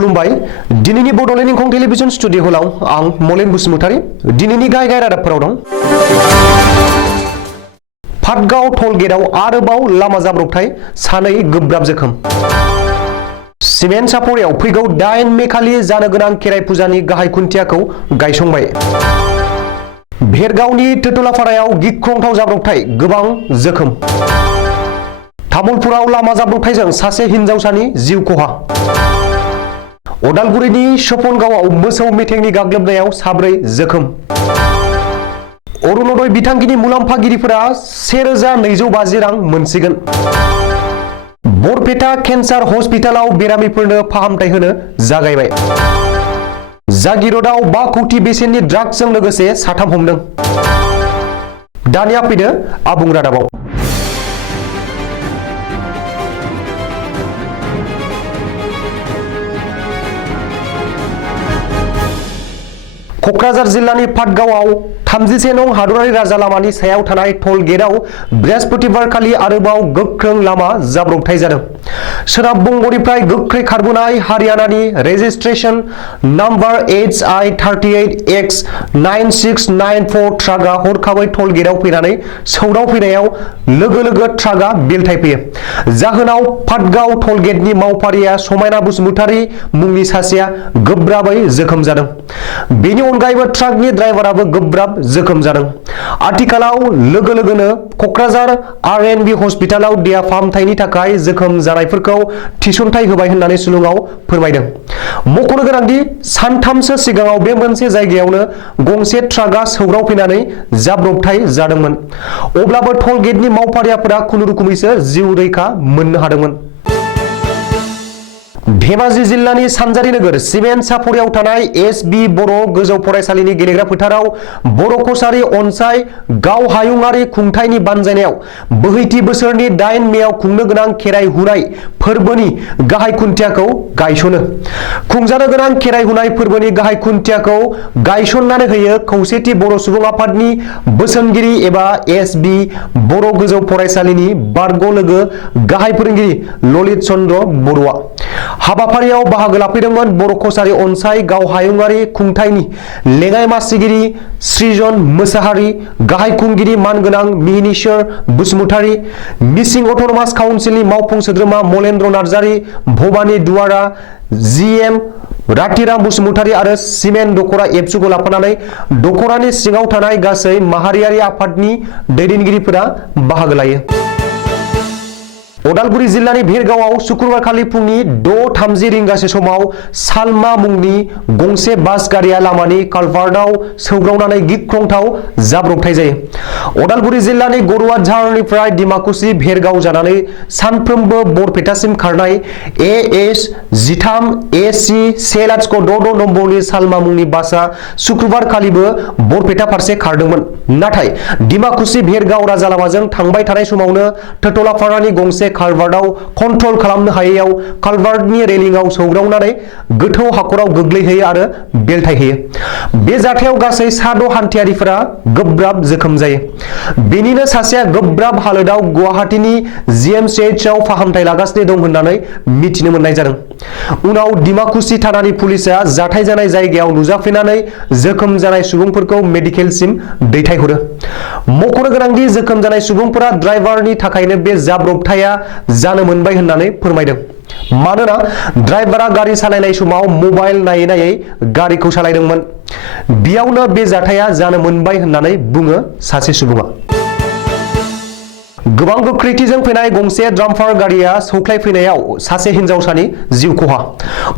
खुलुमबाय दिनैनि Bodoland इंखं television studio हलाव आं मलेन बसुमतारी दिनैनि गाहाय रादाबफोराव दं। पाटगाव टल गेटआव आरोबाव लामा जाब्रबथाय सानै गोब्राब जोखोम। सिमेन्ट सापरियाव फैगौ 8 मे खालि जानो गोनां खेराइ फुजानि गाहाय खुन्थियाखौ गायसंबाय। भेरगावनि टोटलापारायाव गिख्रंथाव जाब्रबथाय गोबां जोखोम। तामुलपुराव लामा जाब्रबथायजों सासे हिनजावसानि जिउ खहा। उदालगुरिनि सपनगावआव मोसौ मेथेंनि गाग्लोबनायाव साब्रै जोखोम। अरुणोदय बिथांखिनि मुलाम्फागिरिफोरा 1250 रां मोनसिगोन। बरपेटा केन्सार हस्पिटालाव बेरामिफोरनो फाहामथाय होनो जागायबाय। जागिरदआव 5 कौटि बेसेननि ड्राग्सजों लोगोसे साथाम हमदों। दानिया फैदो आबुं रादाबाव। क'क्राझार जिल्लानि पाटगावआव 31 नं हादरारि राजा लामानि सायाव थानाय टल गेटआव बृहस्पतिबारखालि आरोबाव गोख्रों लामा जाब्रबथाय जादों। सोनाब बंगनिफ्राय गोख्रै खारबोनाय हारियानानि रेजिस्ट्रेशन नाम्बार HI 38X9694 ट्राकआ हरखाबै टल गेटआव फैनानै सौदावफैनायाव लोगो ट्राकआ बेलथायफैयो। जाहोनाव पाटगाव टल गेटनि मावफारिया समायना बसुमतारी मुंनि सासेया गोब्राबै जोखोम जादों। बेनि अनगायैबो ट्राकनि ड्राइभाराबो गोब्राब जोखोम जादों। आथिखालाव लोगोनो क'क्राझार RNB हस्पिटालाव देहा फाहामथायनि थाखाय जोखोम जानायफोरखौ थिसनथाय होबाय होननानै सुलुङाव फोरमायदों। मख'नो गोनांदि सानथामसो सिगाङाव बे मोनसे जायगायावनो गंसे ट्राकआ सौग्रावफैनानै जाब्रबथाय जादोंमोन। अब्लाबो टल गेटनि मावफारियाफोरा खुनुरुखुमैसो जिउ रैखा मोननो हादोंमोन। धेमाजि जिल्लानि सानजारि नोगोर सिमेन्ट सापरियाव थानाय SB बर' गोजौ फरायसालिनि गेलेग्रा फोथाराव बर' कसारी अनसाय गाव हायुङारि खुंथायनि बानजायनायाव बोहैथि बोसोरनि 8 मेआव खुंनो गोनां खेराइ हुनाय फोरबोनि गाहाय खुन्थियाखौ गायसनो। खुंजानो गोनां खेराइ हुनाय फोरबोनि गाहाय खुन्थियाखौ गायसननानै होयो खौसेथि बर' सुबुं आफादनि बोसोनगिरि एबा SB बर' गोजौ फरायसालिनि बारग' लोगो गाहाय फोरोंगिरि ललित चन्द्र बर'आ। हाबाफारियाव बाहागो लाफैदोंमोन बर' कसारी अनसाय गाव हायुङारि खुंथायनि लेङाइ मासिगिरि सृजन मोसाहारि, गाहाय खुंगिरि मानगोनां मिहिनीश्वर बसुमतारी, मिसिं अट'नमास काउन्सिलनि मावफुं सोद्रोमा मलेन्द्र नार्जारी, भबानी दुवारा, GM रातिराम बसुमतारी आरो सिमेन्ट दख'रा एबसुखौ लाफानानै दख'रानि सिङाव थानाय गासै माहारियारि आफादनि दैदेनगिरिफोरा बाहागो लायो। उदालगुरि जिल्लानि भेरगावआव शुक्रबारखालि फुंनि 6:30 रिंगासो समाव सालमा मुंनि गंसे बास गारिया लामानि कालभार्टआव सौग्रावनानै गिख्रंथाव जाब्रबथाय जायो। उदालगुरि जिल्लानि गरुवा झारनिफ्राय डिमाकुसि भेरगाव जानानै सानफ्रोमबो बरपेटासिम खारनाय AS 13 AC 1066 नम्बरनि सालमा मुंनि बासआ शुक्रबारखालिबो बरपेटा फारसे खारदोंमोन। नाथाय डिमाकुसि भेरगाव राजा लामाजों थांबाय थानाय समावनो टोटलापारानि गंसे कालभार्टआव कन्ट्रल खालामनो हायैयाव कालभार्टनि रेलिंआव सौग्रावनानै गोथौ हाखराव गोग्लैहैयो आरो बेलथायहैयो। बे जाथायाव गासै 6 हान्थियारिफोरा गोब्राब जोखोम जायो। बेनिनो सासेया गोब्राब हालोदाव गुवाहाटीनि GMCH आव फाहामथाय लागासिनो दं होननानै मिथिनो मोननाय जादों। उनाव डिमाकुसि थानानि पुलिसआ जाथाय जानाय जायगायाव नुजाफैनानै जोखोम जानाय सुबुंफोरखौ मेडिकेलसिम दैथायहरो। मख'नो गोनांदि जोखोम जानाय सुबुंफोरा ड्राइभारनि थाखायनो बे जाब्रबथाया जानो मोनबाय होननानै फोरमायदों। मानोना ड्राइभारा गारि सालायनाय समाव मबाइल नायै गारिखौ सालायदोंमोन। बेयावनो बे जाथाया जानो मोनबाय होननानै बुङो सासे सुबुङा। गोबां गोख्रैथिजों फैनाय गंसे डाम्पार गारिया सौख्लायफैनायाव सासे हिनजावसानि जिउ खहा।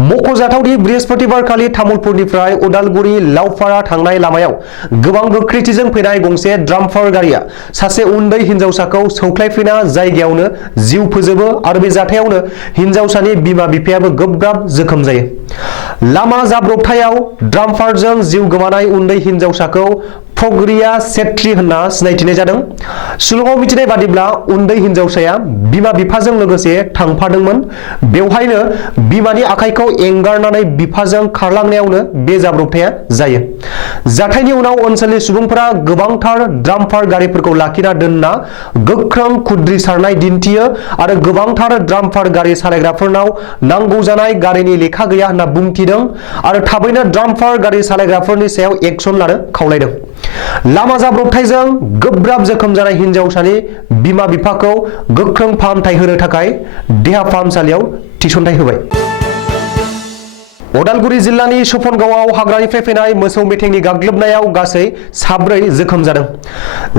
मख'जाथावदि बृहस्पतिबारखालि तामुलपुरनिफ्राय उदालगुरि लावपारा थांनाय लामायाव गोबां गोख्रैथिजों फैनाय गंसे डाम्पार गारिया सासे उन्दै हिनजावसाखौ सौख्लायफैना जायगायावनो जिउ फोजोबो आरो बे जाथायावनो हिनजावसानि बिमा बिफायाबो गोब्राब जोखोम जायो। लामा जाब्रबथायाव डाम्पारजों जिउ गोमानाय उन्दै हिनजावसाखौ प्रग्रिया सेट्री होनना सिनायथिनाय जादों। सुलुङाव मिथिनाय बादिब्ला बादिब्ला उन्दै हिनजावसाया बिमा बिफाजों लोगोसे थांफादोंमोन। बेवहायनो बिमानि आखाइखौ एंगारनानै बिफाजों खारलांनायावनो बे जाब्रबथाया जायो। जाथायनि उनाव ओनसोलनि सुबुंफोरा गोबांथार डाम्पार गारिफोरखौ लाखिना दोनना गोख्रों खुद्रिसारनाय दिन्थियो आरो गोबांथार डाम्पार गारि सालायग्राफोरनाव नांगौ जानाय गारिनि लेखा गैया होनना बुंथिदों आरो थाबैनो डाम्पार गारि सालायग्राफोरनि सायाव एक्सन लानो खावलायदों। लामा जाब्रबथायजों गोब्राब जोखोम जानाय हिनजावसानि बिमा बिफाखौ गोख्रों फाहामथाय होनो थाखाय देहा फाहामसालियाव थिसनथाय होबाय। उदालगुरि जिल्लानि सफनगावआव हाग्रानिफ्राय फैनाय मोसौ मेथेंनि गाग्लोबनायाव गासै 4 जोखोम जादों।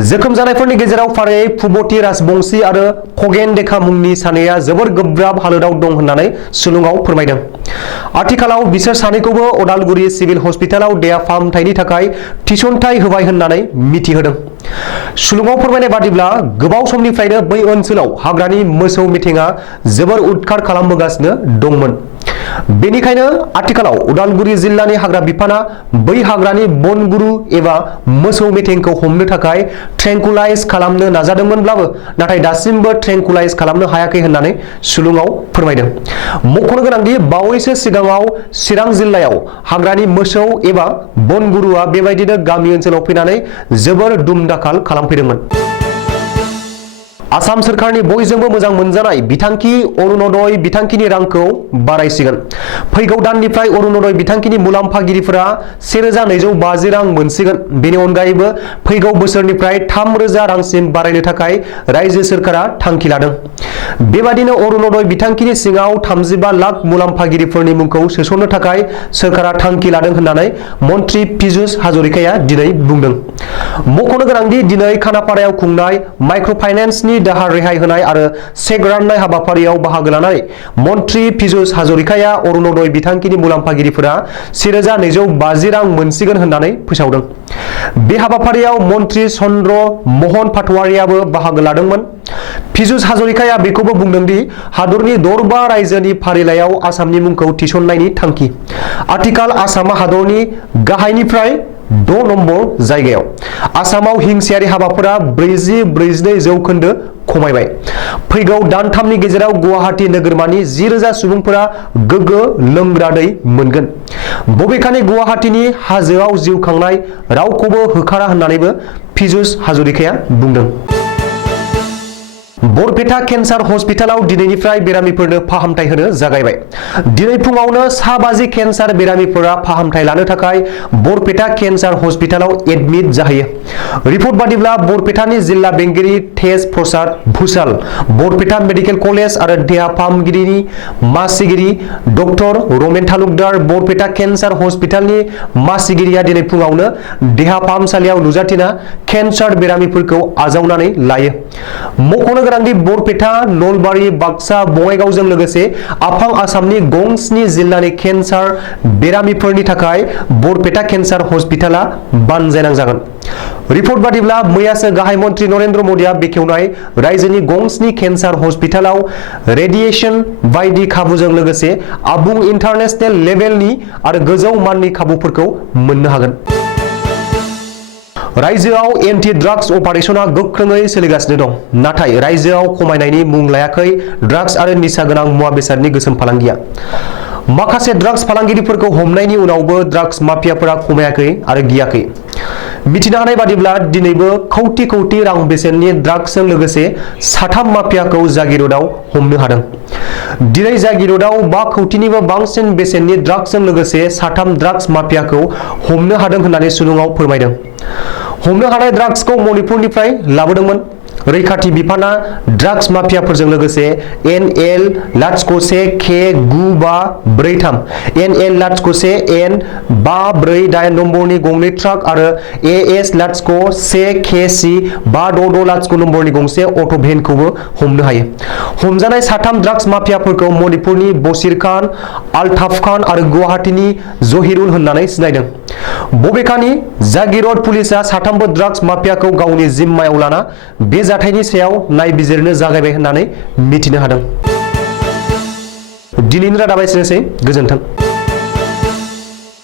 जोखोम जानायफोरनि गेजेराव फारियै फुबती राजबंशी आरो खगेन देखा मुंनि सानैया जोबोर गोब्राब हालोदाव दं होननानै सुलुङाव फोरमायदों। आथिखालाव बिसोर सानैखौबो उदालगुरि सिभिल हस्पिटालाव देहा फाहामथायनि थाखाय थिसनथाय होबाय होननानै मिथिहोदों। सुलुङाव फोरमायनाय बादिब्ला गोबाव समनिफ्रायनो बै ओनसोलाव हाग्रानि मोसौ मेथेंआ जोबोर उदखार खालामबोगासिनो दंमोन। बेनिखायनो आथिखालाव उदालगुरि जिल्लानि हाग्रा बिफाना बै हाग्रानि बनगुरु एबा मोसौ मेथेंखौ हमनो थाखाय ट्रेंकुलाइज खालामनो नाजादोंमोनब्लाबो नाथाय दासिमबो ट्रेंकुलाइज खालामनो हायाखै होननानै सुलुङाव फोरमायदों। मख'नो गोनांदि बावैसो सिगाङाव चिरां जिल्लायाव हाग्रानि मोसौ एबा बनगुरुआ बेबायदिनो गामि ओनसोलाव फैनानै जोबोर दुमदाखाल खालामफैदोंमोन। आसाम सोरखारनि बयजोंबो मोजां मोनजानाय बिथांखि अरुणोदय बिथांखिनि रांखौ बारायसिगोन। फैगौ दाननिफ्राय अरुणोदय बिथांखिनि मुलाम्फागिरिफोरा 1250 रां मोनसिगोन। बेनि अनगायैबो फैगौ बोसोरनिफ्राय 3000 रांसिम बारायनो थाखाय रायजो सोरखारा थांखि लादों। बेबादिनो अरुणोदय बिथांखिनि सिङाव 35 लाख मुलाम्फागिरिफोरनि मुंखौ सोसननो थाखाय सोरखारा थांखि लादों होननानै मन्त्रि पीयूष हाजरिकाया दिनै बुंदों। मख'नो गोनांदि दिनै खानापारायाव खुंनाय माइक्र' फाइनेन्सनि दाहार रेहाय होनाय आरो चेक राननाय हाबाफारियाव बाहागो लानानै मन्त्रि पीयूष हाजरिकाया अरुणोदय बिथांखिनि मुलाम्फागिरिफोरा 1250 रां मोनसिगोन होननानै फोसावदों। बे हाबाफारियाव मन्त्रि चन्द्र महन पाटवारियाबो बाहागो लादोंमोन। पीयूष हाजरिकाया बेखौबो बुंदोंदि हादरनि दरबा रायजोनि फारिलाइयाव आसामनि मुंखौ थिसननायनि थांखि। आथिखाल आसामा हादरनि गाहायनिफ्राय 6 नम्बर जायगायाव। आसामाव हिंसायारि हाबाफोरा 40-42 जौखोन्दो खमायबाय। फैगौ दानथामनि गेजेराव गुवाहाटी नोगोरमानि 10,000 सुबुंफोरा गोग्गो लोंग्रा दै मोनगोन। बबेखानि गुवाहाटीनि हाजोआव जिउ खांनाय रावखौबो होखारा होननानैबो पीयूष हाजरिकाया बुंदों। बरपेटा केन्सार हस्पिटालाव दिनैनिफ्राय बेरामिफोरनो फाहामथाय होनो जागायबाय। दिनै फुङावनो 5 केन्सार बेरामिफोरा फाहामथाय लानो थाखाय बरपेटा केन्सार हस्पिटालाव एडमिट जाहैयो। रिपर्ट बादिब्ला बरपेटानि जिल्ला बेंगिरि तेज प्रसाद भुसाल, बरपेटा मेडिकेल कलेज आरो देहा फाहामगिरिनि मासिगिरि डक्टर रमेन तालुकदार, बरपेटा केन्सार हस्पिटालनि मासिगिरिया दिनै फुङावनो देहा फाहामसालियाव नुजाथिना केन्सार बेरामिफोरखौ आजावनानै लायो। मख'नो गोनांदि बरपेटा, नलबारि, बाक्सा, बङाइगावजों लोगोसे आफां आसामनि गं-7 जिल्लानि केन्सार बेरामिफोरनि थाखाय बरपेटा केन्सार हस्पिटाला बानजायनां जागोन। रिपर्ट बादिब्ला मैयासो गाहाय मन्त्रि नरेन्द्र मदिआ बेखेवनाय रायजोनि गं-7 केन्सार हस्पिटालाव रेडिएसन बायदि खाबुजों लोगोसे आबुं इन्टारनेशनेल लेभेलनि आरो गोजौ माननि खाबुफोरखौ मोननो हागोन। रायजोआव एन्टि ड्राग्स अपारेशना गोख्रोङै सोलिगासिनो दं। नाथाय रायजोआव खमायनायनि मुं लायाखै ड्राग्स आरो निसा गोनां मुवा बेसादनि गोसोम फालांगिया। माखासे ड्राग्स फालांगिरिफोरखौ हमनायनि उनावबो ड्राग्स माफियाफोरा खमायाखै आरो गियाखै। मिथिनो हानाय बादिब्ला दिनैबो कौटि कौटि रां बेसेननि ड्राग्सजों लोगोसे 3 माफियाखौ जागिरदआव हमनो हादों। दिनै जागिरदआव 5 कौटिनिबो बांसिन बेसेननि ड्राग्सजों लोगोसे 3 ड्राग्स माफियाखौ हमनो हादों होननानै सुलुङाव फोरमायदों। हमनो हानाय ड्राग्सखौ मणिपुरनिफ्राय लाबोदोंमोन। रैखाथि बिफाना ड्राग्स माफियाफोरजों लोगोसे NL01K9543, NL01N548 नम्बरनि गंनै ट्राक आरो AS01KC5660 नम्बरनि गंसे अट' भेनखौबो हमनो हायो। हमजानाय 3 ड्राग्स माफियाफोरखौ मणिपुरनि बशीर खान, अल्ताफ खान आरो गुवाहाटीनि जहिरुल होननानै सिनायदों। बबेखानि जागिरद पुलिसआ 3 ड्राग्स माफियाखौ गावनि जिम्मायाव लाना बे जाथायनि सायाव नायबिजिरनो जागायबाय होननानै मिथिनो हादों। दिनैनि रादाबा एसेनोसै। गोजोन्थों।